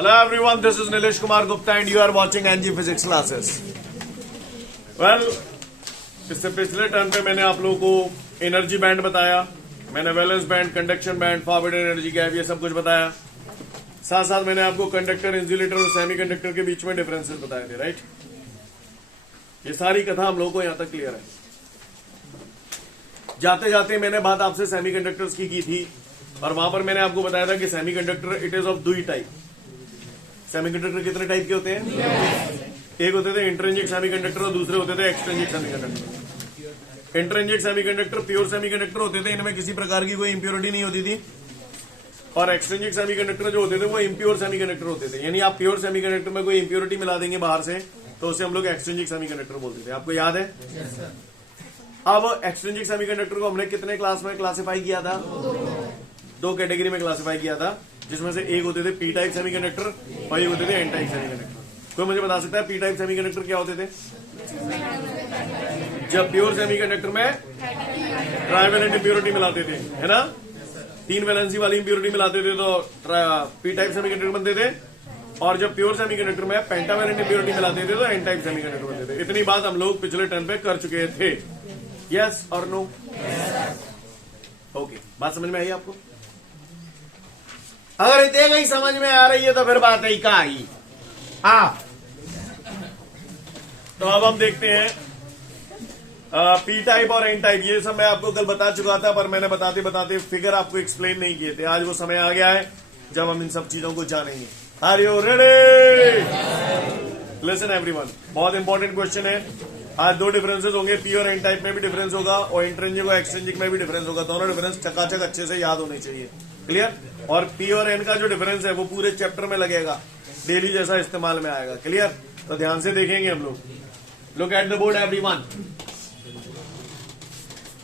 Hello everyone, this is Nilesh Kumar Gupta and you are watching NG Physics Classes. Well, इससे पिछले turn पे मैंने आप लोगों को एनर्जी बैंड बताया, मैंने valence band, conduction band, forward energy gap, ये सब कुछ बताया। साथ साथ मैंने आपको कंडक्टर, इंसुलेटर और सेमीकंडक्टर के बीच में डिफरेंसेस बताए थे, राइट। ये सारी कथा हम लोगों को यहां तक क्लियर है। जाते जाते मैंने बात आपसे सेमीकंडक्टर्स की थी और वहां पर मैंने आपको बताया था कि सेमीकंडक्टर इट इज ऑफ दुई टाइप। सेमीकंडक्टर कितने टाइप के होते हैं? एक होते थे इंट्रिंसिक सेमीकंडक्टर और दूसरे होते थे extrinsic semiconductor. Intrinsic semiconductor pure semiconductor होते थे, इनमें किसी प्रकार की कोई इंप्योरिटी नहीं होती थी। और एक्सट्रिंसिक सेमीकंडक्टर जो होते थे वो इम्प्योर सेमीकंडक्टर होते थे, यानी आप प्योर सेमीकंडक्टर में कोई इंप्योरिटी मिला देंगे बाहर से तो उसे हम लोग एक्सट्रिंसिक सेमीकंडक्टर बोलते थे। आपको याद है? अब एक्सट्रिंसिक सेमीकंडक्टर को हमने कितने क्लास में क्लासिफाई किया था? दो कैटेगरी में क्लासिफाई किया था, जिसमें से एक होते थे पी टाइप सेमीकंडक्टर और एक होते थे एन टाइप सेमीकंडक्टर। कोई मुझे बता सकता है पी टाइप सेमीकंडक्टर क्या होते थे? जब प्योर सेमीकंडक्टर में ट्राइवेलेंट इंप्योरिटी मिलाते थे, है ना, तीन वैलेंसी वाली इंप्योरिटी मिलाते थे तो पी टाइप सेमीकंडक्टर बनते थे। और जब प्योर सेमीकंडक्टर में पेंटावैलेंट इंप्योरिटी मिलाते थे तो एन टाइप सेमीकंडक्टर बनते थे। इतनी बात हम लोग पिछले टर्न पे कर चुके थे। यस और नो? ओके, बात समझ में आई आपको? अगर इतने नहीं समझ में आ रही है तो फिर बात ही का आई। तो अब हम देखते हैं पी टाइप और एन टाइप। ये सब मैं आपको कल बता चुका था, पर मैंने बताते बताते फिगर आपको एक्सप्लेन नहीं किए थे। आज वो समय आ गया है जब हम इन सब चीजों को जानेंगे। Are you ready? Listen everyone, बहुत इंपॉर्टेंट क्वेश्चन है। आज दो डिफरेंसेस होंगे, पी और एन टाइप में भी डिफरेंस होगा और इंट्रिंसिक और एक्सट्रिंसिक में भी डिफरेंस होगा। दोनों डिफरेंस चकाचक अच्छे से याद होने चाहिए। क्लियर? और पी और एन का जो डिफरेंस है वो पूरे चैप्टर में लगेगा, डेली जैसा इस्तेमाल में आएगा। क्लियर? तो ध्यान से देखेंगे हम लोग। Look at the board everyone.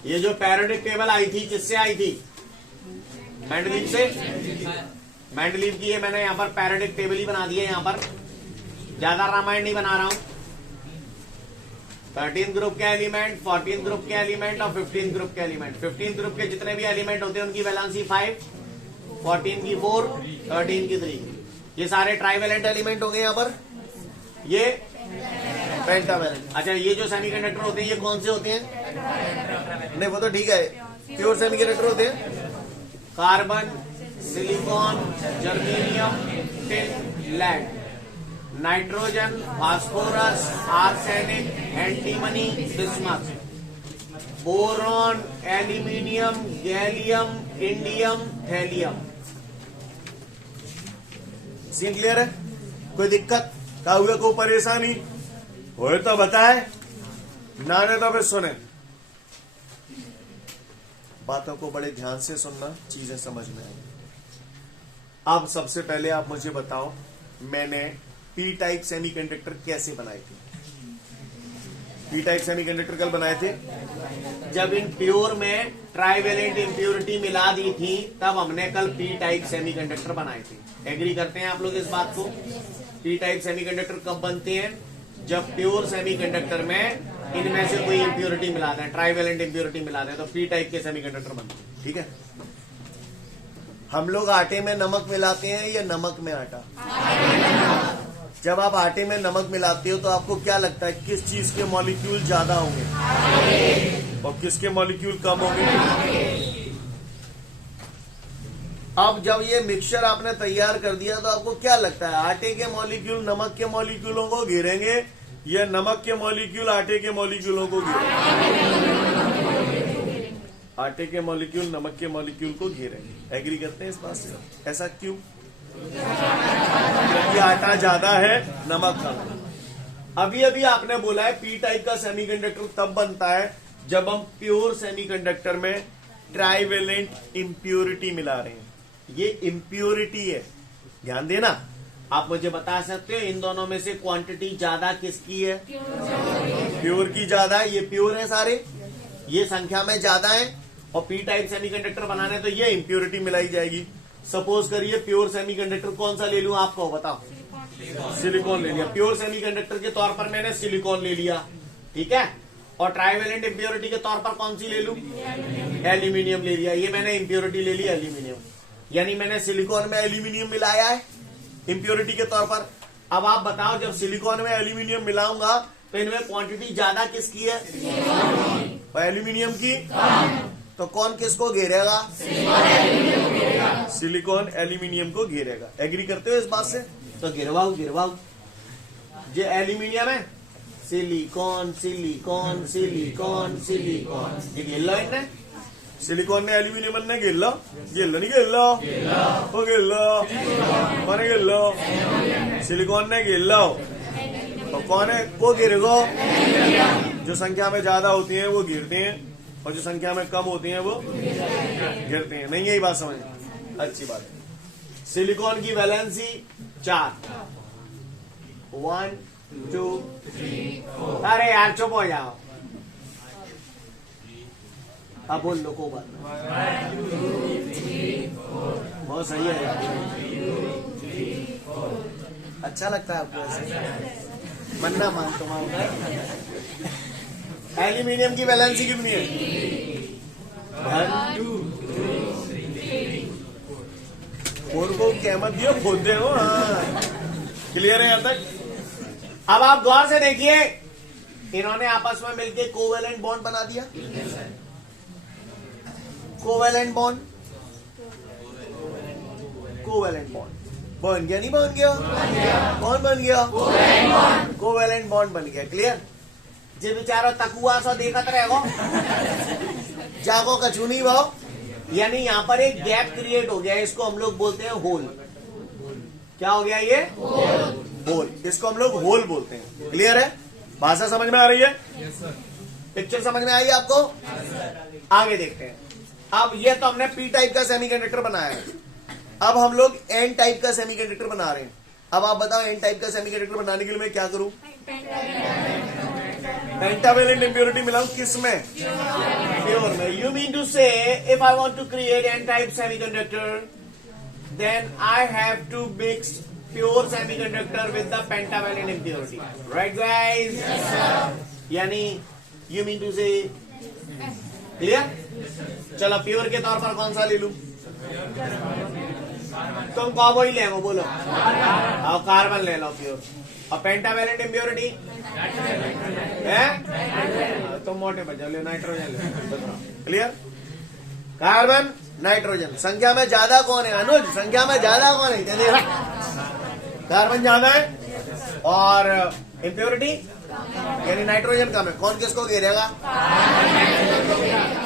ये जो पैरियोडिक टेबल आई थी किससे आई थी? मेंडलीव से। मेंडलीव की है, मैंने यहाँ पर पैरियोडिक टेबल ही बना दी है। यहाँ पर ज्यादा रामायण नहीं बना रहा हूं। 13 ग्रुप के एलिमेंट, 14 ग्रुप के एलिमेंट और 15 ग्रुप के एलिमेंट। 15 ग्रुप के जितने भी एलिमेंट होते हैं उनकी वैलेंसी 5, 14 की 4, 13 की 3। ये सारे ट्राइवेलेंट एलिमेंट होंगे यहाँ पर। ये पेंटावेलेंट। अच्छा, ये जो सेमीकंडक्टर होते हैं ये कौन से होते हैं? नहीं वो तो ठीक है, प्योर सेमीकंडक्टर होते हैं। Carbon, silicon, germanium, tin, lead, nitrogen, phosphorus, arsenic, antimony, bismuth, boron, aluminium, gallium, indium, thallium. Scene clear है? कोई दिक्कत का हुआ, कोई परेशानी हो तो बताए, ना ने तो फिर सुने। बातों को बड़े ध्यान से सुनना, चीजें समझ में आएंगी। अब सबसे पहले आप मुझे बताओ, मैंने पी टाइप सेमीकंडक्टर कैसे बनाए थे? पी टाइप सेमीकंडक्टर कल बनाए थे जब इन प्योर में ट्राइवेलेंट इंप्योरिटी मिला दी थी, तब हमने कल पी टाइप सेमीकंडक्टर बनाए थे। एग्री करते हैं आप लोग इस बात को? पी टाइप सेमीकंडक्टर कब बनते हैं? जब प्योर सेमीकंडक्टर में इनमें से कोई इंप्योरिटी मिला दें, ट्राइवेलेंट इंप्योरिटी मिला दें, तो पी टाइप के सेमीकंडक्टर बनते हैं। ठीक है? हम लोग आटे में नमक मिलाते हैं या नमक में आटा? जब आप आटे में नमक मिलाते हो तो आपको क्या लगता है किस चीज के मॉलिक्यूल ज्यादा होंगे और किसके मॉलिक्यूल कम होंगे? अब जब ये मिक्सचर आपने तैयार कर दिया तो आपको क्या लगता है आटे के मॉलिक्यूल नमक के मॉलिक्यूलों को घेरेंगे या नमक के मॉलिक्यूल आटे के मॉलिक्यूलों को घेरेंगे? आटे के मॉलिक्यूल नमक के मॉलिक्यूल को घेरेंगे। एग्री करते हैं इस बात से? ऐसा क्यों? क्योंकि आटा ज्यादा है, नमक कम। अभी अभी आपने बोला है पी टाइप का सेमीकंडक्टर तब बनता है जब हम प्योर सेमीकंडक्टर में ट्राइवेलेंट इंप्योरिटी मिला रहे हैं। ये इंप्योरिटी है, ध्यान देना। आप मुझे बता सकते हो इन दोनों में से क्वांटिटी ज्यादा किसकी है? प्योर की ज्यादा है। ये प्योर है सारे, ये संख्या में ज्यादा है। और पी टाइप सेमीकंडक्टर बनाने तो ये इंप्योरिटी मिलाई जाएगी। सपोज करिए प्योर सेमीकंडक्टर कौन सा ले लूं, आपको बताओ? सिलिकॉन ले लिया। प्योर सेमीकंडक्टर के तौर पर मैंने सिलिकॉन ले लिया, ठीक है। और ट्राइवेलेंट इंप्योरिटी के तौर पर कौन सी ले लूं? एल्यूमिनियम ले लिया। ये मैंने इंप्योरिटी ले ली एल्यूमिनियम, यानी मैंने सिलिकॉन में एल्यूमिनियम मिलाया है। इम्प्योरिटी के तौर पर। अब आप बताओ, जब सिलिकॉन में एल्यूमिनियम मिलाऊंगा तो इनमें क्वांटिटी ज्यादा किसकी है? एल्यूमिनियम की। तो कौन किसको घेरेगा? सिलिकॉन एल्यूमिनियम को घेरेगा। एग्री करते हो इस बात से? तो गिरवाओ गिरवाओ। जो एल्यूमिनियम है, सिलिकॉन सिलिकॉन सिलिकॉन सिलिकॉन, ये घेर लो इनने। सिलिकॉन ने एल्यूमिनियम ने घेर लो, घेर लो नहीं घेर लो, वो घेर लो, कौन घेर लो? सिलिकॉन ने घेर लो। तो कौन है वो घेरेगा? जो संख्या में ज्यादा होती है वो घेरते हैं, और जो संख्या में कम होती है वो घेरते हैं। नहीं, यही बात समझ, अच्छी बात है। सिलिकॉन की वैलेंसी 4, 1 2 3। अरे यार चुप हो जाओ, अब बोल लो को बात। बहुत सही है यार, अच्छा लगता है आपको ऐसे? मन्ना मान तुम्हारा। एल्यूमिनियम की वैलेंसी कितनी है? 1 2 3 4 को क्या मत दियो, खोद दे हो। क्लियर है यहां तक? अब आप गौर से देखिए, इन्होंने आपस में मिलकर कोवेलेंट बॉन्ड बना दिया। कोवेलेंट बॉन्ड, कोवेलेंट बॉन्ड बन गया, नहीं बन गया? कौन बन गया? कोवेलेंट बॉन्ड बन गया। क्लियर? जे बेचारा तकुआ सो देखत रहेगो, जागो कछु नहीं भाव, यानी यहाँ पर एक गैप क्रिएट हो गया। इसको हम लोग बोलते हैं होल। क्या हो गया ये? होल। इसको हम लोग होल बोलते हैं। क्लियर है? भाषा समझ में आ रही है? पिक्चर समझ में आई आपको? आगे देखते हैं। अब ये तो हमने पी टाइप का सेमीकंडक्टर बनाया है। अब हम लोग एन टाइप का सेमीकंडक्टर बना रहे हैं। अब आप बताओ, एन टाइप का सेमीकंडक्टर बनाने के लिए मैं क्या करूं? पेंटावेलेंट इम्प्योरिटी मिलाऊं किस में? प्योर में। You mean to say if I want to create N type semiconductor, then I have to mix pure semiconductor with the pentavalent impurity. Right guys? यानी you mean to say, clear? चलो pure के तौर पर कौन सा ले लूं? तुम कौन ही ले बोलो? और कार्बन ले लो प्योर। और पेंटावेलेंट इम्प्योरिटी है? तुम मोटे बजा लो, नाइट्रोजन ले। क्लियर? Carbon nitrogen. संख्या में ज्यादा कौन है अनुज? संख्या में ज्यादा कौन है? कार्बन ज्यादा है और इम्प्योरिटी यानी नाइट्रोजन कम है। कौन किसको घेरेगा?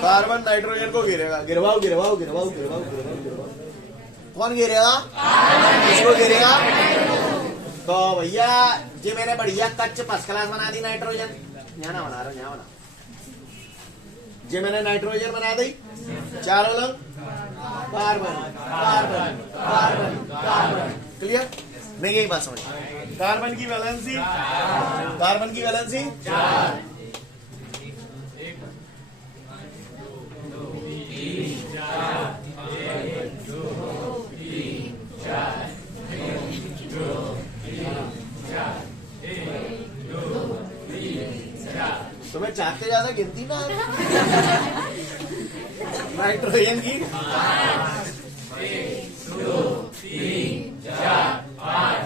कार्बन नाइट्रोजन को घेरेगा। गिरवाओ गिरवाओ गिरवाओ गिरवाओ गिरवाओ गिरवाओ। कौन घेरेगा? किसको घेरेगा? तो भैया जी मैंने बढ़िया कच्च फर्स्ट क्लास बना दी नाइट्रोजन। यहाँ ना बना रहा हूँ, यहाँ बना जी मैंने नाइट्रोजन बना दी। चारों लोग carbon carbon carbon carbon. Clear? नहीं, यही बात समझ। कार्बन की वैलेंसी, कार्बन की वैलेंसी 4। तुम्हें चाहते ज्यादा गिनती ना नाइट्रोजन की। 1 2 3 4 5।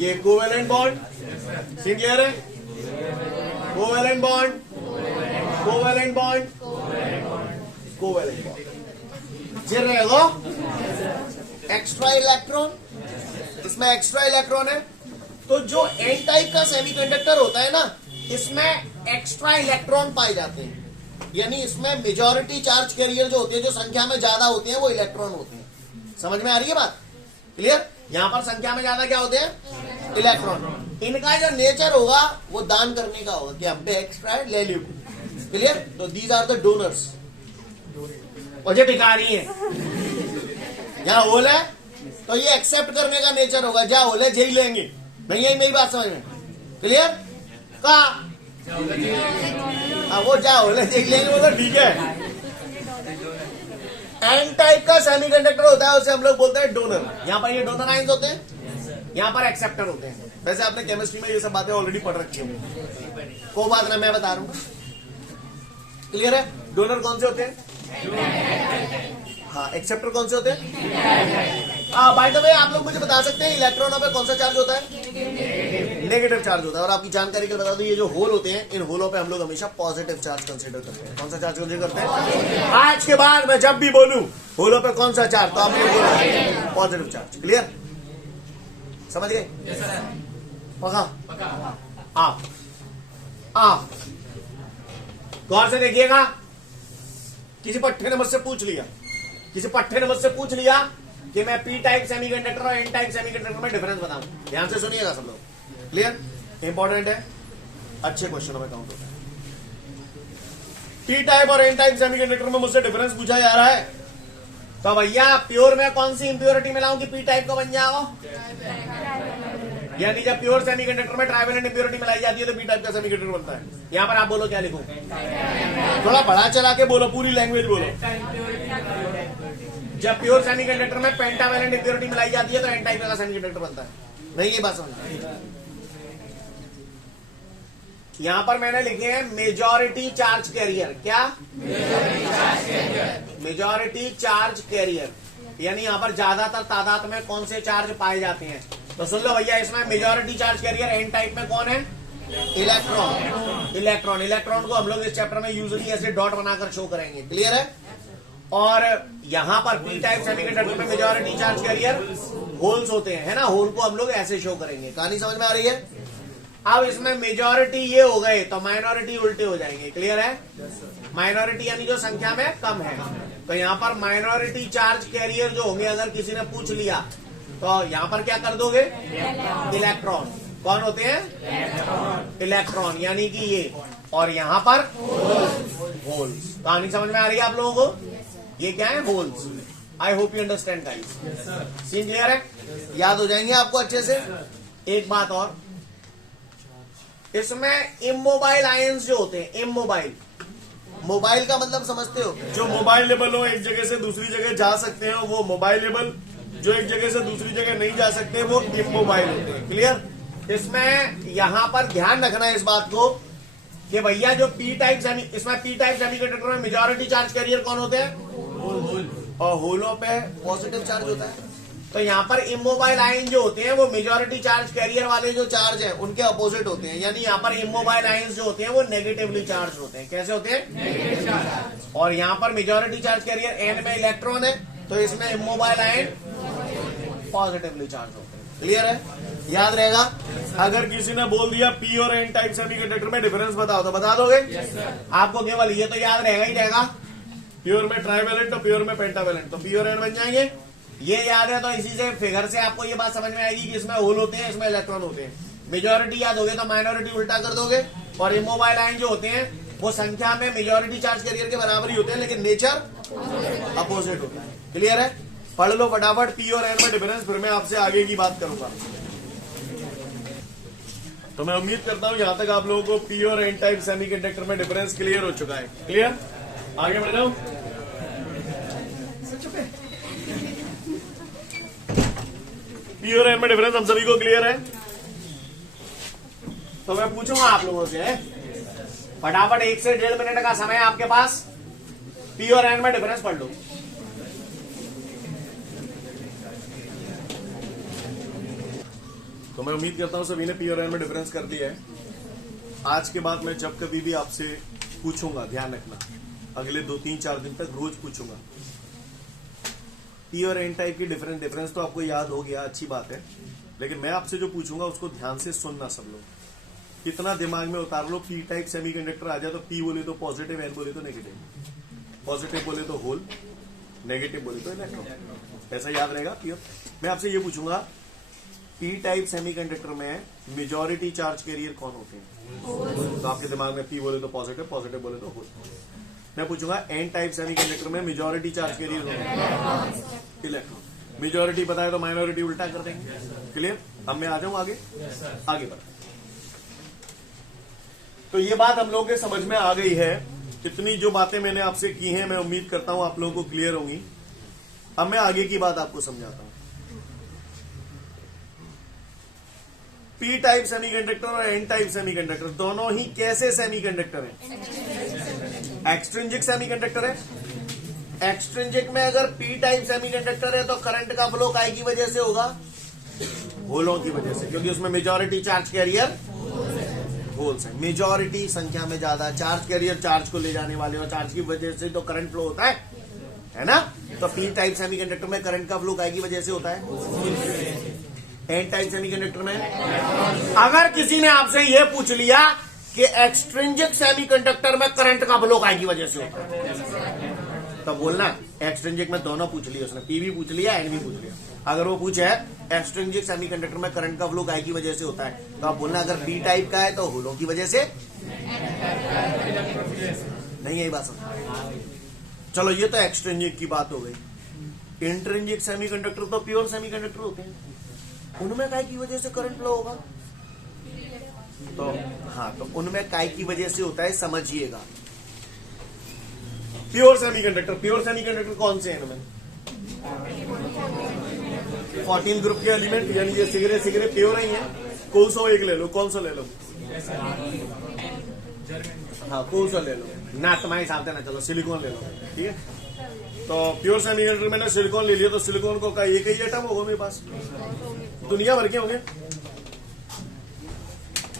ये कोवेलेंट बॉन्ड सीन क्लियर है? Covalent bond, covalent bond, covalent bond. जे रहेगा एक्स्ट्रा इलेक्ट्रॉन, इसमें एक्स्ट्रा इलेक्ट्रॉन है। तो जो एन टाइप का सेमीकंडक्टर होता है ना, इसमें एक्स्ट्रा इलेक्ट्रॉन पाए जाते हैं। यानी इसमें मेजॉरिटी चार्ज कैरियर जो होते हैं, जो संख्या में ज्यादा होते हैं, वो इलेक्ट्रॉन होते हैं। समझ में आ रही है बात? क्लियर? यहाँ पर संख्या में ज्यादा क्या होते हैं? इलेक्ट्रॉन। इनका जो नेचर होगा वो दान करने का होगा कि हम पे एक्स्ट्रा है, ले लो। क्लियर? तो दीज आर द डोनर्स। मुझे भिखारी है। यहाँ होल है तो ये एक्सेप्ट करने का नेचर होगा। जहाँ होल है यही लेंगे। नहीं, यही मेरी बात समझ में? क्लियर? कहा वो जहाँ होल है यही लेंगे, वो तो ठीक है। एन टाइप का सेमीकंडक्टर होता है, उसे हम लोग बोलते हैं डोनर। यहाँ पर ये डोनर आयंस होते हैं, यहाँ पर एक्सेप्टर होते हैं। वैसे आपने केमिस्ट्री में ये सब बातें ऑलरेडी पढ़ रखी होंगी, कोई बात नहीं, मैं बता रहा हूँ। क्लियर है? डोनर कौन से होते हैं? हाँ, एक्सेप्टर कौन से होते हैं? बाय द वे आप लोग मुझे बता सकते हैं इलेक्ट्रॉनों पे कौन सा चार्ज होता है? नेगेटिव चार्ज होता है। और आपकी जानकारी के लिए बता दूं, ये जो होल होते हैं, इन होलों पे हम लोग हमेशा पॉजिटिव चार्ज कंसीडर करते हैं। कौन सा चार्ज कंसीडर करते हैं? आज के बाद मैं जब भी बोलूं होलों पे कौन सा चार्ज, तो आपने बोला पॉजिटिव चार्ज। क्लियर? समझ गए? पका? आप गौर से देखिएगा। किसी पट्टे ने मुझसे पूछ लिया कि मैं पी टाइप सेमीकंडक्टर और एन टाइप सेमीकंडक्टर में डिफरेंस बताऊं। ध्यान से सुनिएगा सब लोग। क्लियर? इंपॉर्टेंट है, अच्छे क्वेश्चनों में काउंट होता है। पी टाइप और एन टाइप सेमीकंडक्टर में मुझसे डिफरेंस पूछा जा रहा है, तो भैया प्योर में कौन सी इंप्योरिटी मिलाऊं कि पी टाइप का बन जाओ? यानी जब प्योर सेमीकंडक्टर में ट्राइवेलेंट इंप्योरिटी मिलाई जाती है तो पी टाइप का सेमीकंडक्टर बनता है। यहां पर आप बोलो क्या लिखूं? थोड़ा बढ़ा चला के बोलो, पूरी लैंग्वेज बोलो। जब प्योर सेमीकंडक्टर में पेंटावेलेंट इंप्योरिटी मिलाई जाती है तो एन टाइप का सेमीकंडक्टर बनता है। नहीं, ये बात समझ। यहां पर मैंने लिखे हैं मेजॉरिटी चार्ज कैरियर। क्या? मेजॉरिटी चार्ज कैरियर, यानी यहां पर ज्यादातर तादाद में कौन से चार्ज पाए जाते हैं? तो सुन लो भैया, इसमें majority charge carrier N type में कौन है? इलेक्ट्रॉन को हम लोग इस चैप्टर में यूजुअली ऐसे डॉट बनाकर शो करेंगे। क्लियर है? और यहां पर पी टाइप सेमीकंडक्टर में मेजॉरिटी चार्ज कैरियर होल्स होते हैं, है ना? होल को हम लोग ऐसे शो करेंगे। कहानी समझ में आ रही है? अब इसमें मेजॉरिटी ये हो गए तो माइनॉरिटी उल्टे हो जाएंगे। क्लियर है? माइनॉरिटी यानी जो संख्या में कम है, तो यहाँ पर माइनॉरिटी चार्ज कैरियर जो होंगे, अगर किसी ने पूछ लिया तो यहाँ पर क्या कर दोगे? इलेक्ट्रॉन। कौन होते हैं? इलेक्ट्रॉन, यानी कि ये। और यहाँ पर होल्स। कहानी समझ में आ रही है आप लोगों को? ये क्या है? Holes. I hope you understand guys. Scene clear है? याद हो जाएंगे आपको अच्छे से। एक बात और, इसमें इमोबाइल आयंस जो होते हैं, इमोबाइल, मोबाइल का मतलब समझते हो? जो मोबाइलेबल हो, एक जगह से दूसरी जगह जा सकते हो, वो मोबाइलेबल। जो एक जगह से दूसरी जगह नहीं जा सकते वो इमोबाइल होते हैं। क्लियर? इसमें यहां पर ध्यान रखना है इस बात को कि भैया जो पी टाइप सेमीकंडक्टर में मेजॉरिटी चार्ज कैरियर कौन होते हैं? और होलों पे पॉजिटिव चार्ज होता है। तो यहाँ पर इमोबाइल आयन जो होते हैं वो मेजॉरिटी चार्ज कैरियर वाले जो चार्ज है उनके अपोजिट होते हैं। यानी यहाँ पर इमोबाइल आयन जो होते हैं वो नेगेटिवली चार्ज होते हैं। कैसे होते हैं? और यहाँ पर मेजॉरिटी चार्ज कैरियर एन में इलेक्ट्रॉन है, तो इसमें इमोबाइल आयन पॉजिटिवली चार्ज होते हैं। क्लियर है? याद रहेगा? अगर किसी ने बोल दिया पी और एन टाइप सेमीकंडक्टर में डिफरेंस बताओ, तो बता दोगे? आपको केवल ये तो याद रहेगा ही रहेगा, प्योर में ट्राइवेलेंट और प्योर में पेंटावेलेंट, तो पी और एन बन जाएंगे। ये याद है तो इसी से फिगर से आपको ये बात समझ में आएगी कि इसमें होल होते हैं, इसमें इलेक्ट्रॉन होते हैं। मेजॉरिटी याद होगे तो माइनॉरिटी उल्टा कर दोगे। और इमोबाइल आयन जो होते हैं वो संख्या में मेजॉरिटी चार्ज कैरियर के बराबर ही होते हैं, लेकिन नेचर अपोजिट होता है। क्लियर है? पढ़ लो फटाफट पी और एन में डिफरेंस, फिर मैं आपसे आगे की बात करूंगा। तो मैं उम्मीद करता हूं यहां तक आप लोगों को पी और एन टाइप सेमीकंडक्टर में डिफरेंस क्लियर हो चुका है। क्लियर? आगे बढ़ जाऊं? पी और एन में डिफरेंस हम सभी को क्लियर है? तो मैं पूछूंगा आप लोगों से फटाफट, 1 से 1.5 मिनट का समय है आपके पास। पी और एन में डिफरेंस पढ़ लो। तो मैं उम्मीद करता हूं सभी ने पी और एन में डिफरेंस कर दिया है। आज के बाद मैं जब कभी भी आपसे पूछूंगा, ध्यान रखना, अगले 2-3-4 दिन तक रोज पूछूंगा। पी और एन टाइप की डिफरेंस तो आपको याद हो गया, अच्छी बात है, लेकिन मैं आपसे जो पूछूंगा उसको ध्यान से सुनना सब लोग। कितना दिमाग में उतार लो, पी टाइप सेमीकंडक्टर आ जाए तो पी बोले तो पॉजिटिव, एन बोले तो नेगेटिव, पॉजिटिव बोले तो होल, नेगेटिव बोले तो इलेक्ट्रॉन। ऐसा याद रहेगा? पी और मैं आपसे ये पूछूंगा, पी टाइप सेमीकंडक्टर में मेजॉरिटी चार्ज कैरियर कौन होते हैं? तो आपके दिमाग में पी बोले तो पॉजिटिव, पॉजिटिव बोले तो होल। मैं पूछूंगा एन टाइप सेमीकंडक्टर में मेजॉरिटी चार्ज कैरियर कौन है? इलेक्ट्रॉन। मेजॉरिटी पता है तो माइनॉरिटी उल्टा कर देंगे। क्लियर? अब मैं आ जाऊं आगे बढ़। तो ये बात हम लोगों के समझ में आ गई है। इतनी जो बातें मैंने आपसे की हैं, मैं उम्मीद करता हूं आप लोगों को क्लियर होंगी। अब मैं आगे की बात आपको समझाता हूं। पी टाइप सेमीकंडक्टर और एन टाइप सेमीकंडक्टर दोनों ही कैसे सेमीकंडक्टर हैं? एक्सट्रिंजिक सेमीकंडक्टर है। एक्सट्रिंजिक में अगर पी टाइप सेमीकंडक्टर है तो करंट का फ्लो काय की वजह से होगा? होलों की वजह से, क्योंकि उसमें मेजॉरिटी चार्ज कैरियर होल्स है। मेजॉरिटी संख्या में ज्यादा चार्ज कैरियर चार्ज को ले जाने वाले और चार्ज की वजह से तो करंट फ्लो होता है ना। तो पी टाइप सेमीकंडक्टर में करंट का फ्लो काय की वजह से होता है? एन टाइप सेमीकंडक्टर में अगर किसी ने आपसे यह पूछ लिया कि एक्सट्रिंजिक सेमीकंडक्टर में करंट का फ्लो काय की वजह से होता है, तो बोलना एक्सट्रिंजिक में दोनों पूछ लिया उसने, पी भी पूछ लिया एन भी पूछ लिया। अगर वो पूछे एक्सट्रिंजिक सेमीकंडक्टर में करंट का फ्लो काय की वजह से होता है, तो आप बोलना अगर पी टाइप का है तो होलों की वजह से। नहीं यही बात समझ। चलो ये तो एक्सट्रिंजिक की बात हो गई। इंट्रिंजिक सेमीकंडक्टर तो प्योर सेमीकंडक्टर होते हैं, उनमें काय की वजह से करंट फ्लो होगा? तो हाँ, तो उनमें काय की वजह से होता है समझिएगा। प्योर सेमीकंडक्टर कौन से हैं इनमें? 14 ग्रुप के एलिमेंट, यानी ये सिगरे प्योर ही हैं। कौन सा एक ले लो, कौन सा ले लो? हाँ कौन सा ले लो ना, तुम्हारे हिसाब से ना, चलो सिलिकॉन ले लो, ठीक है। तो प्योर सेमीकंडक्टर मैंने सिलिकॉन ले लिया, तो सिलिकॉन को का एक ही एटम होगा मेरे पास, दुनिया भर के होंगे।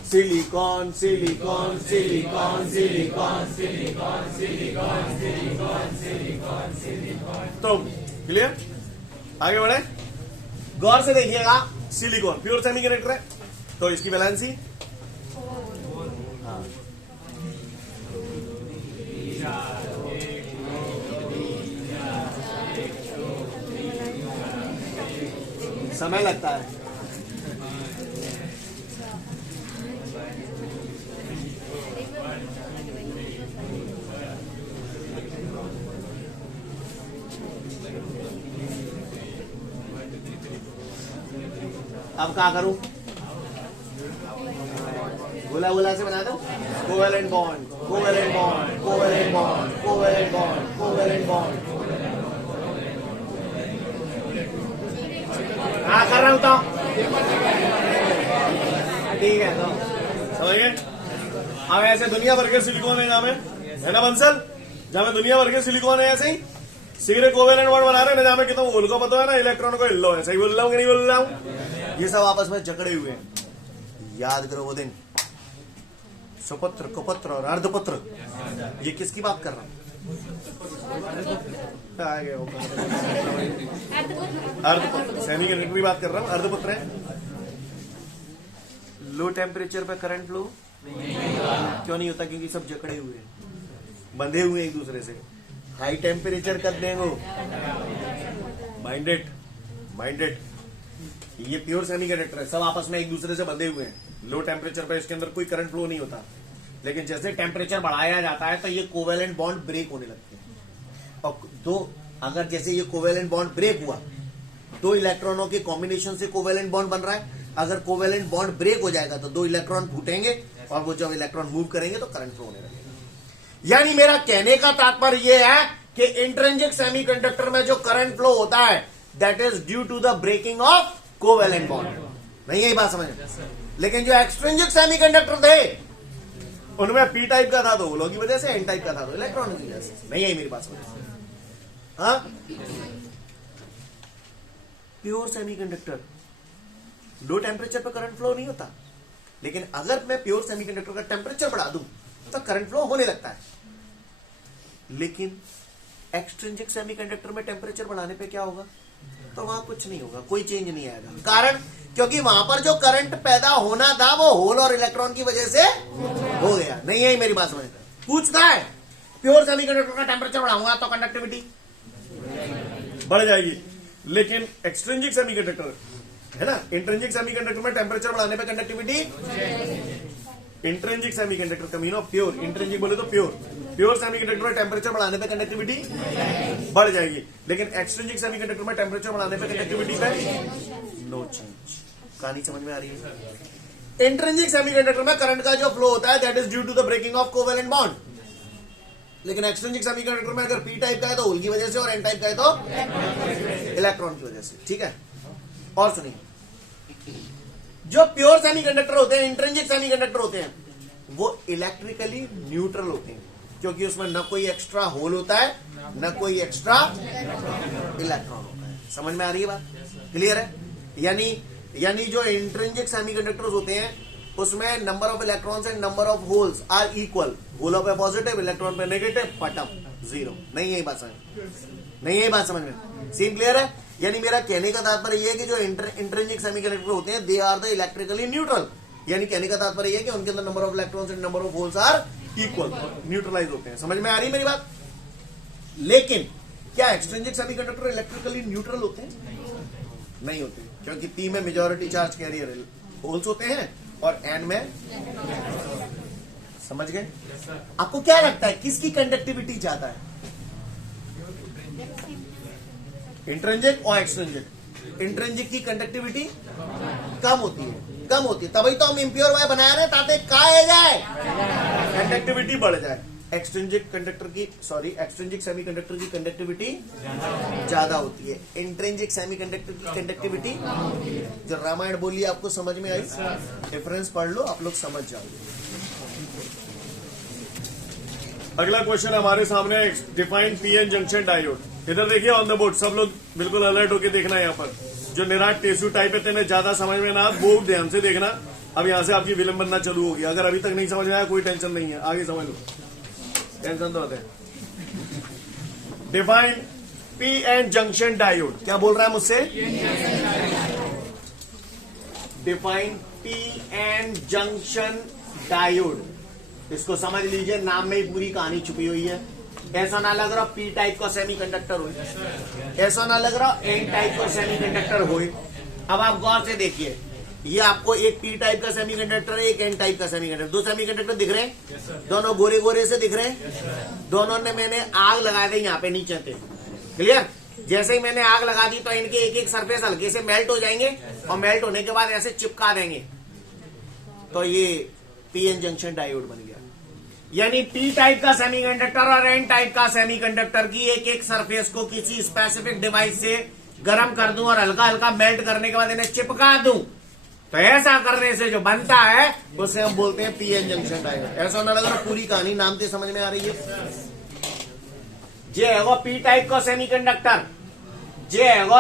Silicon silicon silicon silicon silicon silicon silicon silicon silicon. तो क्लियर? आगे बढ़े, गौर से देखिएगा। सिलिकॉन प्योर सेमीकंडक्टर है, तो इसकी वैलेंसी समय लगता है। अब क्या करूं? गोला गोला से बना दो। Covalent bond, covalent bond, covalent bond, covalent bond, covalent bond. हाँ कर रहा हूं तो ठीक है। तो समझिए, अब ऐसे दुनिया भर के सिलिकॉन है जहाँ में, है ना बंसल, जहाँ में दुनिया भर के सिलिकॉन है। ऐसे ही सिगरेट कोवेलेंट बॉन्ड बना रहे हैं ना, जहाँ में कितना होल को पता है ना, इलेक्ट्रॉन को हिल लो है। सही बोल रहा हूँ कि नहीं बोल रहा हूँ? ये सब आपस में जकड़े हुए हैं। याद करो वो दिन, सुपत्र कुपत्र और अर्धपुत्र। ये किसकी बात कर रहा हूँ? अर्धपुत्र, सेमीकंडक्टर की बात कर रहा हूँ। अर्धपुत्र है। लो टेम्परेचर पे करंट फ्लो क्यों नहीं होता? क्योंकि सब जकड़े हुए हैं, बंधे हुए एक दूसरे से। हाई टेम्परेचर कर देंगे माइंडेड। ये प्योर सेमीकंडक्टर है, सब आपस में एक दूसरे से बंधे हुए हैं। लो टेम्परेचर पे इसके अंदर कोई करंट फ्लो नहीं होता, लेकिन जैसे टेम्परेचर बढ़ाया जाता है तो ये कोवेलेंट बॉन्ड ब्रेक होने लगते हैं। और दो, अगर जैसे ये कोवेलेंट बॉन्ड ब्रेक हुआ, दो इलेक्ट्रॉनों के कॉम्बिनेशन से कोवेलेंट बॉन्ड बन रहा है। अगर कोवेलेंट बॉन्ड ब्रेक हो जाएगा तो दो इलेक्ट्रॉन फूटेंगे, और वो जब इलेक्ट्रॉन मूव करेंगे तो करंट फ्लो होने लगेगा। यानी मेरा कहने का तात्पर्य यह है कि इंट्रिंसिक सेमीकंडक्टर में जो करंट फ्लो होता है, that is due to the breaking of covalent bond. नहीं यही बात समझ? लेकिन जो एक्सट्रिंसिक सेमीकंडक्टर थे उनमें पी टाइप का था तो होलों की वजह से, एन टाइप का था तो इलेक्ट्रॉन की वजह से। नहीं यही मेरी बात समझ? हाँ, प्योर सेमीकंडक्टर लो टेम्परेचर पर करंट फ्लो नहीं होता, लेकिन अगर मैं प्योर सेमीकंडक्टर का टेम्परेचर बढ़ा दूं तो करंट फ्लो होने लगता है। लेकिन एक्सट्रिंसिक सेमीकंडक्टर में टेम्परेचर बढ़ाने पे क्या होगा? तो वहां कुछ नहीं होगा, कोई चेंज नहीं आएगा। कारण क्योंकि वहां पर जो करंट पैदा होना था वो होल और इलेक्ट्रॉन की वजह से हो गया। नहीं है मेरी बात समझ? पूछता है प्योर सेमीकंडक्टर का टेम्परेचर बढ़ाऊंगा तो कंडक्टिविटी बढ़ जाएगी, लेकिन एक्सट्रिंसिक सेमीकंडक्टर है ना, इंट्रिंसिक सेमीकंडक्टर में टेम्परेचर बढ़ाने पे कंडक्टिविटी। इंट्रिंसिक सेमीकंडक्टर कमीनो प्योर, इंट्रिंसिक बोले तो प्योर सेमीकंडक्टर में टेम्परेचर बढ़ाने पे कंडक्टिविटी बढ़ जाएगी, लेकिन एक्सट्रिंसिक सेमीकंडक्टर में टेम्परेचर बढ़ाने पे कंडक्टिविटी पे नो चेंज। कहानी समझ में आ रही है? इंट्रिंसिक सेमीकंडक्टर में करंट का जो फ्लो होता है that is due to the breaking of covalent bond, लेकिन एक्सट्रिंसिक सेमीकंडक्टर में अगर पी टाइप का है तो होल की वजह से, और एन टाइप का है तो इलेक्ट्रॉन की वजह से। ठीक है, और सुनिए, जो प्योर सेमीकंडक्टर होते हैं, इंट्रिंसिक सेमीकंडक्टर होते हैं, वो इलेक्ट्रिकली न्यूट्रल होते हैं। क्योंकि उसमें न कोई एक्स्ट्रा होल होता है न कोई एक्स्ट्रा इलेक्ट्रॉन होता है। समझ में आ रही है बात? क्लियर है? यानी जो इंट्रिंसिक सेमीकंडक्टर्स होते हैं उसमें number of electrons and number of holes are equal. होलों पे पॉजिटिव, इलेक्ट्रॉन पे नेगेटिव, पटम जीरो। नहीं यही बात समझ में? सीन क्लियर है? यानी मेरा कहने का तात्पर्य यह है कि जो इंट्रिंसिक सेमीकंडक्टर होते हैं they are the electrically neutral. यानी कहने का तात्पर्य यह है कि उनके अंदर number of electrons and number of holes are equal, neutralize होते हैं। समझ में आ रही है मेरी बात? लेकिन क्या एक्सट्रिंसिक सेमीकंडक्टर इलेक्ट्रिकली न्यूट्रल होते हैं? नहीं होते, क्योंकि पी में मेजॉरिटी चार्ज कैरियर होल्स होते हैं और एन में। समझ गए? आपको क्या लगता है किसकी कंडक्टिविटी ज्यादा है, इंट्रिंसिक और एक्सट्रिंसिक? इंट्रिंसिक की कंडक्टिविटी कम होती है, तभी तो हम इम्प्योर वायर बना रहे हैं ताकि क्या हो जाए, कंडक्टिविटी बढ़ जाए। एक्सट्रिंसिक सेमीकंडक्टर की कंडक्टिविटी ज्यादा होती है, इंट्रिंसिक सेमीकंडक्टर की कंडक्टिविटी। जो रामायण बोली आपको समझ में आई? डिफरेंस पढ़ लो, आप लोग समझ जाओगे। अगला क्वेश्चन हमारे सामने, डिफाइन पीएन जंक्शन डायोड। इधर देखिए ऑन द बोर्ड, सब लोग बिल्कुल अलर्ट होके देखना है। यहाँ पर जो निराट टेसू टाइप है तेने ज्यादा समझ में ना, वो ध्यान से देखना। अब यहाँ से आपकी विलंब बनना चालू होगी। अगर अभी तक नहीं समझ में आया कोई टेंशन नहीं है, आगे समझ लो, टेंशन तो होते हैं। Define P N junction diode. क्या बोल रहा है मुझसे? Define P N junction diode. इसको समझ लीजिए, नाम में ही पूरी कहानी छुपी हुई है। ऐसा ना लग रहा पी टाइप का सेमीकंडक्टर हो, ऐसा ना लग रहा एन टाइप का सेमीकंडक्टर हो। अब आप गौर से देखिए, ये आपको एक पी टाइप का सेमीकंडक्टर है, एक एन टाइप का सेमीकंडक्टर। दो सेमीकंडक्टर दिख रहे हैं, दोनों गोरे गोरे से दिख रहे हैं। दोनों ने मैंने आग लगा दी यहाँ पे नीचे थे। क्लियर? जैसे ही मैंने आग लगा दी तो इनके एक एक सरफेस हल्के से मेल्ट हो जाएंगे और मेल्ट होने के बाद ऐसे चिपका देंगे, तो ये पीएन जंक्शन डायोड बन गया। यानी पी टाइप का सेमीकंडक्टर और एन टाइप का सेमीकंडक्टर की एक एक सरफेस को किसी स्पेसिफिक डिवाइस से गर्म कर दूं और हल्का हल्का मेल्ट करने के बाद इन्हें चिपका दूं, तो ऐसा करने से जो बनता है उसे हम बोलते हैं पीएन जंक्शन डायोड। ऐसा ना लगा पूरी कहानी नाम से समझ में आ रही है। जे है वो पी टाइप का सेमीकंडक्टर, जे है वो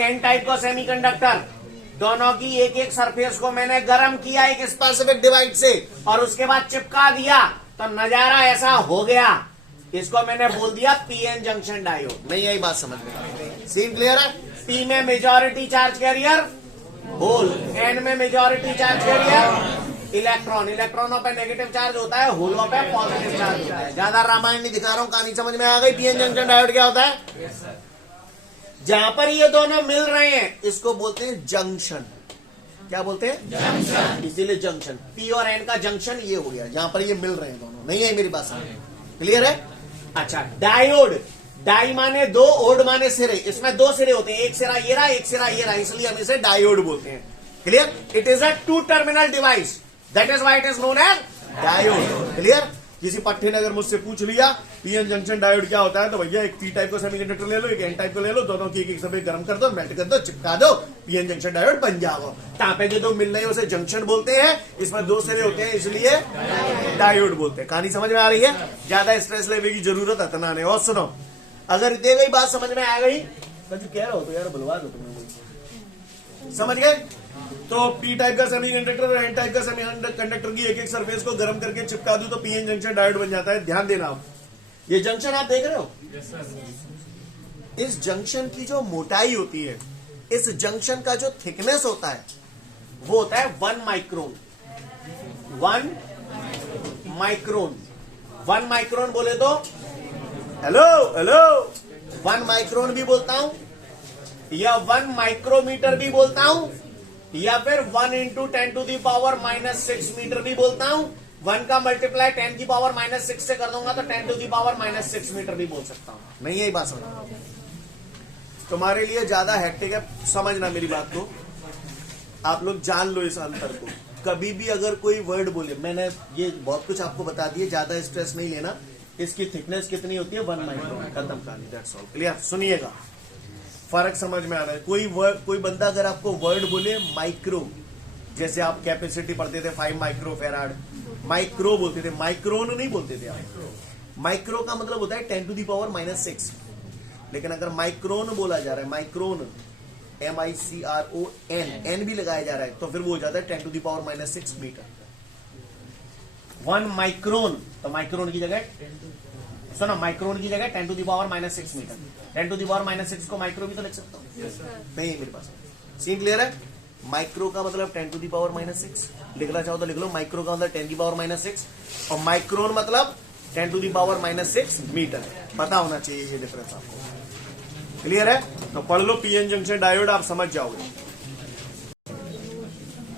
एन टाइप का सेमीकंडक्टर। दोनों की एक एक सरफेस को मैंने गर्म किया एक स्पेसिफिक डिवाइस से और उसके बाद चिपका दिया, तो नजारा ऐसा हो गया। इसको मैंने बोल दिया पीएन जंक्शन डायोड। नहीं यही बात समझ में? सीन क्लियर है? पी में majority charge carrier hole, N में मेजॉरिटी चार्ज कैरियर इलेक्ट्रॉन। इलेक्ट्रॉनों पे नेगेटिव चार्ज होता है, होलों पे पॉजिटिव चार्ज होता है। ज्यादा रामायण नहीं दिखा रहा हूं, कहानी समझ में आ गई? पीएन जंक्शन डायोड क्या होता है? जहां पर ये दोनों मिल रहे हैं इसको बोलते हैं जंक्शन। क्या बोलते हैं? जंक्शन। इसीलिए जंक्शन, पी और एन का जंक्शन ये हो गया, जहां पर ये मिल रहे हैं दोनों। नहीं है मेरी बात समझ? क्लियर है? अच्छा, डायोड, डाई माने दो, ओड माने सिरे। इसमें दो सिरे होते हैं, एक सिरा ये रहा, एक सिरा ये रहा, इसलिए हम इसे डायोड बोलते हैं। Clear? It is a two terminal device, that is why it is known as diode. Clear? किसी पट्टे ने अगर मुझसे पूछ लिया पीएन जंक्शन डायोड क्या होता है, तो भैया एक पी टाइप का सेमीकंडक्टर ले लो, एक एन टाइप को ले लो, दोनों की एक एक सफेद गर्म कर दो, मेल्ट कर दो, चिपका दो, पीएन जंक्शन डायोड बन जाओ। यहाँ पे जो दो मिल रहे हैं उसे जंक्शन बोलते हैं, इसमें दो सिरे होते हैं इसलिए डायोड बोलते हैं। कहानी समझ में आ रही है? ज्यादा स्ट्रेस लेने की जरूरत है तना नहीं। और सुनो, अगर दे गई बात समझ में आ गई तो जो कह रहे हो तो यार बुलवा दो तुम्हें। समझ गए? तो पी टाइप का सेमीकंडक्टर और एन टाइप का सेमीकंडक्टर की एक एक सरफेस को गर्म करके चिपका दूं तो पीएन जंक्शन डायोड बन जाता है। ध्यान देना, आप ये जंक्शन आप देख रहे हो, इस जंक्शन की जो मोटाई होती है, इस जंक्शन का जो थिकनेस होता है वो होता है 1 माइक्रोन। 1 माइक्रोन, 1 माइक्रोन बोले तो हेलो 1 माइक्रोन भी बोलता हूं या 1 माइक्रोमीटर भी बोलता हूं या फिर 1 × 10⁻⁻6 मीटर भी बोलता हूं। 1 का मल्टीप्लाई 10⁻⁻6 से कर दूंगा तो 10⁻⁻6 मीटर भी बोल सकता हूं। नहीं यही बात समझ? तुम्हारे लिए ज्यादा हेक्टिक है, समझना मेरी बात को, आप लोग जान लो इस अंतर को। कभी भी अगर कोई वर्ड बोले, मैंने ये बहुत कुछ आपको बता दिया, ज्यादा स्ट्रेस नहीं लेना। इसकी थिकनेस कितनी होती है? 1 माइक्रोन, खत्म कहानी, दैट्स ऑल। क्लियर? सुनिएगा, फर्क समझ में आ रहा है? कोई बंदा अगर आपको वर्ड बोले माइक्रो, जैसे आप कैपेसिटी पढ़ते थे 5 माइक्रो फेराड, माइक्रो बोलते थे, माइक्रोन नहीं बोलते थे आप। माइक्रो का मतलब होता है 10 to the power -6, लेकिन अगर माइक्रोन बोला जा रहा है, माइक्रोन MICRON, एन भी लगाया जा रहा है, तो फिर वो हो जाता है 10 to the power -6 metre. 1 micron, तो माइक्रोन की जगह सुनो, माइक्रोन की जगह 10 to the power -6 metre. 10 to the power -6 को माइक्रो भी तो लिख सकता हूँ। नहीं है मेरे पास। सीन क्लियर है? माइक्रो का मतलब 10 to the power -6, लिखना चाहो तो लिख लो। माइक्रो का मतलब 10 की पावर -6 और माइक्रोन मतलब 10 to the power -6 मीटर। पता होना चाहिए ये डिफरेंस आपको। क्लियर है? तो पढ़ लो पीएन जंक्शन डायोड, आप समझ जाओगे।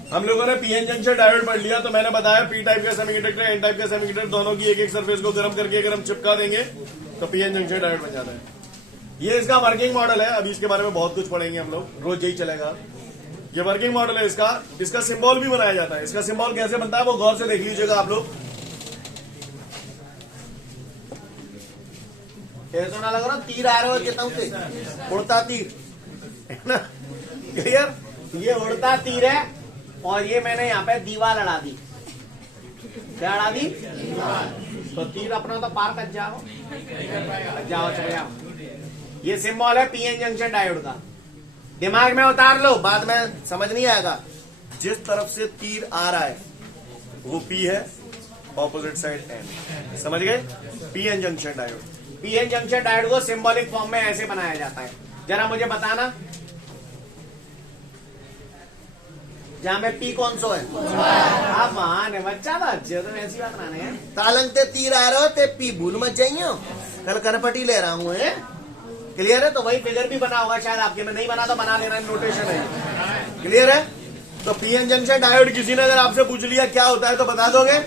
हम लोगों ने पीएन जंक्शन डायोड पढ़ लिया, तो मैंने बताया पी टाइप का सेमीकंडक्टर, एन टाइप का सेमीकंडक्टर दोनों की एक एक सरफेस को गर्म करके अगर हम चिपका देंगे तो पीएन जंक्शन डायोड बन जाता है। ये इसका वर्किंग मॉडल है। अभी इसके बारे में बहुत कुछ पढ़ेंगे हम लोग, रोज यही चलेगा। ये वर्किंग मॉडल है इसका। इसका सिंबल भी बनाया जाता है। इसका सिंबल कैसे बनता है वो गौर से देख लीजिएगा आप लोग। ऐसा ना लग रहा तीर आ रहा है कितना से उड़ता तीर है ना। क्लियर? ये उड़ता तीर है और ये मैंने यहाँ पे दीवार लड़ा दी। क्या लड़ा दी? तो तीर अपना तो पार कर जाओ, चले जाओ। ये सिंबल है पीएन जंक्शन डायोड का। दिमाग में उतार लो, बाद में समझ नहीं आएगा। जिस तरफ से तीर आ रहा है वो पी है, ऑपोजिट साइड एन। समझ गए? PN junction diode. PN junction diode को सिंबॉलिक फॉर्म में ऐसे बनाया जाता है। जरा मुझे बताना, जहां पे पी कौन सा है? आप महान है बच्चा, तो अच्छे तो ऐसी बात बनाने हैं। तालंग ते तीर आ रहे हो ते पी भूल मत जाइयो, कल करपटी ले रहा हूं। क्लियर है? तो वही फिगर भी बना होगा शायद आपके में, नहीं बना तो बना लेना, नोटेशन है। क्लियर है? तो पीएन जंक्शन डायोड किसी ने अगर आपसे पूछ लिया क्या होता है तो बता दोगे?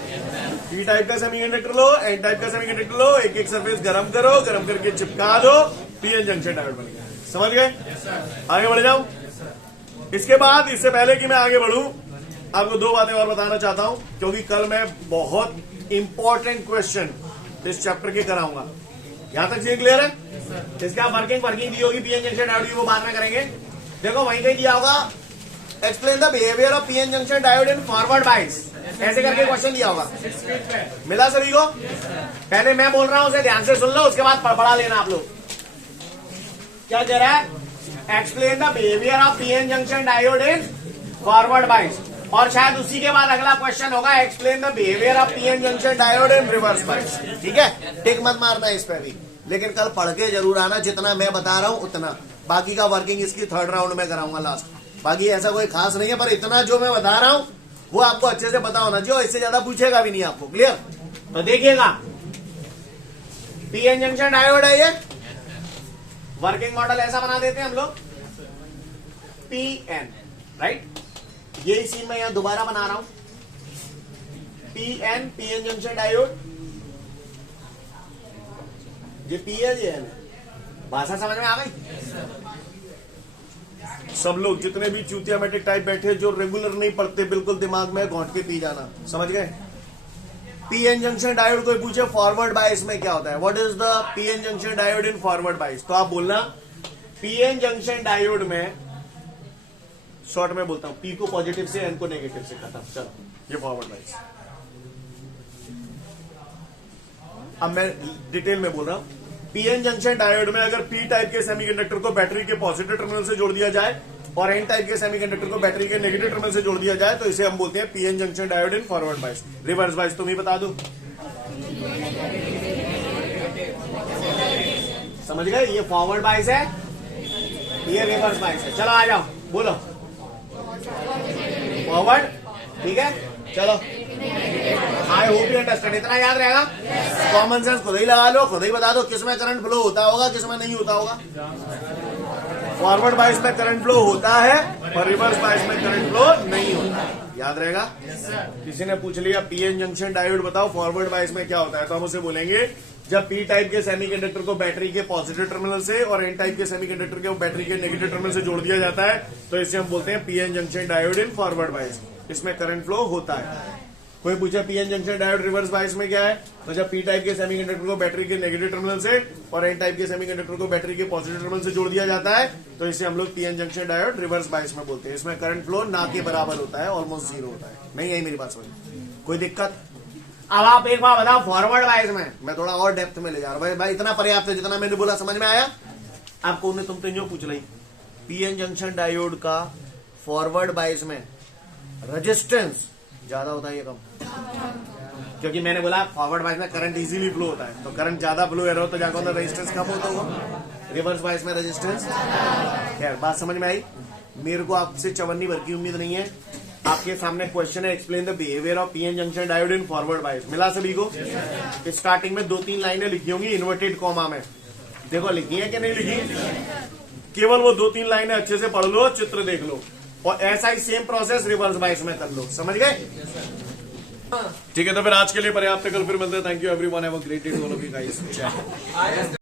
पी टाइप का सेमीकंडक्टर लो, एन टाइप का सेमीकंडक्टर लो, एक एक सरफेस गरम करो, गरम करके चिपका दो, पीएन जंक्शन डायोड बन गया। समझ गए? आगे बढ़ जाऊं। इसके बाद, इससे पहले कि मैं आगे बढ़ूं, आपको दो बातें और बताना चाहता हूं, क्योंकि कल मैं बहुत इंपॉर्टेंट क्वेश्चन इस चैप्टर के कराऊंगा। यहां तक चीज क्लियर है? इसका वर्किंग दी होगी पीएन जंक्शन डायोड की, वो बाद में करेंगे। देखो वहीं कहीं दिया होगा, explain the behaviour of PN junction diode in forward bias, ऐसे करके क्वेश्चन दिया होगा। मिला सभी को? पहले मैं बोल रहा हूं, उसे ध्यान से सुन लो, उसके बाद पढ़ा लेना आप लोग। क्या कह रहा है? Explain the behaviour of PN junction diode in forward bias, और शायद उसी के बाद अगला क्वेश्चन होगा explain the behaviour of PN junction diode in reverse bias. ठीक है? टिक मत मारना इस पे भी, लेकिन कल पढ़ के जरूर आना, जितना मैं बता रहा हूं उतना। बाकी का वर्किंग इसकी थर्ड राउंड में कराऊंगा लास्ट। बाकी ऐसा कोई खास नहीं है, पर इतना जो मैं बता रहा हूं वो आपको अच्छे से पता होना चाहिए, इससे ज्यादा पूछेगा भी नहीं आपको। क्लियर? तो देखिएगा, पीएन जंक्शन डायोड है ये। वर्किंग मॉडल ऐसा बना देते हैं हम लोग, पीएन, राइट? ये सीन मैं यहां दोबारा बना रहा हूं, पीएन जंक्शन डायोड। ये पी है, ये एन है। भाषा समझ में आ गई? सब लोग जितने भी चूतिया मैट्रिक टाइप बैठे जो रेगुलर नहीं पढ़ते, बिल्कुल दिमाग में घोंट के पी जाना। समझ गए? पीएन जंक्शन डायोड कोई पूछे फॉरवर्ड बायस में क्या होता है, what is the PN junction diode in forward bias, तो आप बोलना पीएन जंक्शन डायोड में, शॉर्ट में बोलता हूं, पी को पॉजिटिव से, एन को नेगेटिव से खत्म। चलो, ये फॉरवर्ड बायस। अब मैं डिटेल में बोल रहा हूं। पीएन जंक्शन डायोड में अगर पी टाइप के सेमीकंडक्टर को बैटरी के पॉजिटिव टर्मिनल से जोड़ दिया जाए और एन टाइप के सेमीकंडक्टर को बैटरी के नेगेटिव टर्मिनल से जोड़ दिया जाए, तो इसे हम बोलते हैं PN junction diode in forward bias. Reverse bias तुम ही बता दो। समझ गए? ये फॉरवर्ड बायस है, ये रिवर्स बायस है। चलो आ जाओ, बोलो फॉरवर्ड। ठीक है? चलो, आई होप यू अंडरस्टैंड। इतना याद रहेगा? कॉमन सेंस खुद ही लगा लो, खुद ही बता दो किसमें करंट फ्लो होता होगा, किसमें नहीं होता होगा। फॉरवर्ड बायस में करंट फ्लो होता है और रिवर्स बायस में करंट फ्लो नहीं होता। याद रहेगा? किसी ने पूछ लिया पीएन जंक्शन डायोड बताओ फॉरवर्ड बायस में क्या होता है, तो हम उसे बोलेंगे जब पी टाइप के सेमीकंडक्टर को बैटरी के पॉजिटिव टर्मिनल से और एन टाइप के सेमीकंडक्टर को बैटरी के नेगेटिव टर्मिनल से जोड़ दिया जाता है, तो इसे हम बोलते हैं PN junction diode in forward bias. इसमें करंट फ्लो होता है। कोई पूछा PN junction diode reverse bias में क्या है, तो जब पी टाइप के सेमीकंडक्टर को बैटरी के नेगेटिव टर्मिनल से और एन टाइप के सेमीकंडक्टर को बैटरी के पॉजिटिव टर्मिनल से जोड़ दिया जाता है, तो इसे हम लोग PN junction diode reverse bias में बोलते हैं। इसमें करंट फ्लो ना के बराबर होता है, ऑलमोस्ट जीरो होता है। नहीं आई मेरी बात समझ? कोई दिक्कत? अब आप एक बार बताओ फॉरवर्ड वाइज में, मैं थोड़ा और डेप्थ में ले जा रहा हूं भाई इतना पर्याप्त है जितना मैंने बोला, समझ में आया आपको? उन्हें तुम तो जो पूछ रही, पीएन जंक्शन डायोड का फॉरवर्ड बाइस में रेजिस्टेंस ज्यादा होता है या कम? क्योंकि मैंने बोला फॉरवर्ड बाइस में करंट इजीली फ्लो होता है, तो करंट ज्यादा फ्लो हो रहा हो तो जाकर उधर रेजिस्टेंस कम होता होगा, रिवर्स बाइस में रेजिस्टेंस। खैर बात समझ में आई? मेरे को आपसे चवन्नी भर की उम्मीद नहीं है। आपके सामने क्वेश्चन है, explain the behaviour of PN junction diode in forward बाइस। मिला सभी को? स्टार्टिंग में 2-3 लाइनें लिखी होंगी इन्वर्टेड कॉमा में, देखो लिखी है कि नहीं लिखी? केवल वो 2-3 लाइनें अच्छे से पढ़ लो, चित्र देख लो, और ऐसा ही सेम प्रोसेस रिवर्स बाइस में कर लो। समझ गए? ठीक है, तो फिर आज के लिए पर्याप्त है, कल फिर मिलते हैं। Thank you everyone, have a great day to all of you guys.